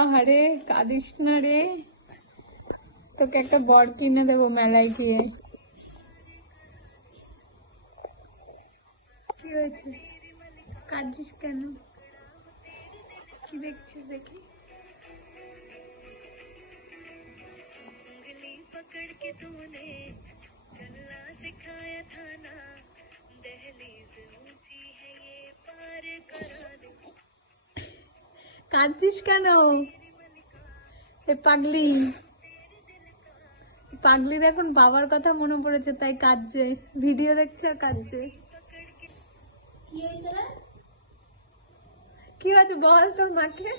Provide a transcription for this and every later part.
আহারে কাঁদিস না রে, তোকে একটা বর কিনে দেবো মেলায় গিয়ে। কি হয়েছে, কাঁদছিস কেন? কি দেখছিস দেখি? पकड़ के तूने चलना सिखाया था ना, दहलीज ऊंची है ये पार करा दे। কাঁদছিস কেন? এ পাগলি, পাগলির এখন বাবার কথা মনে পড়েছে তাই কাঁদছে, ভিডিও দেখছে আর কাঁদছে। কি হয়েছে রে? কি হয়েছে বল তোর মাকে,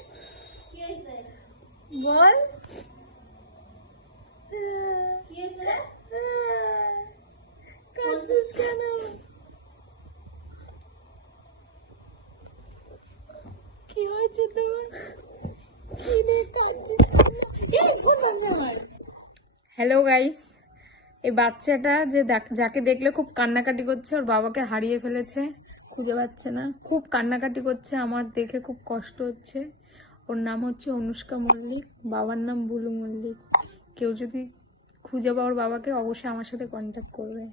কি হয়েছে? বল। কি হয়েছে রে? কাঁদছিস কেন? কি হয়েছে তোর? কি রে কাঁদছিস কেন? এই ফোন বাজে আমার। হ্যালো গাইস, এই বাচ্চাটা যে যাকে দেখলে খুব কান্নাকাটি করছে, ওর বাবাকে হারিয়ে ফেলেছে, খুঁজে পাচ্ছে না, খুব কান্নাকাটি করছে, আমার দেখে খুব কষ্ট হচ্ছে। ওর নাম হচ্ছে অনুষ্কা মল্লিক, বাবার নাম বুলু মল্লিক। কেউ যদি খুঁজে পাওয়ার বাবাকে অবশ্যই আমার সাথে কন্ট্যাক্ট করবে।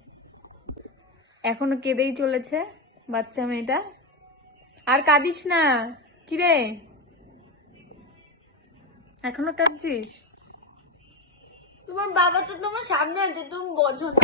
এখনো কেঁদেই চলেছে বাচ্চা মেয়েটা। আর কাঁদিস না, কিরে এখনো কাঁদছিস? তোমার বাবা তো তোমার সামনে আছে, তুমি বোঝো না।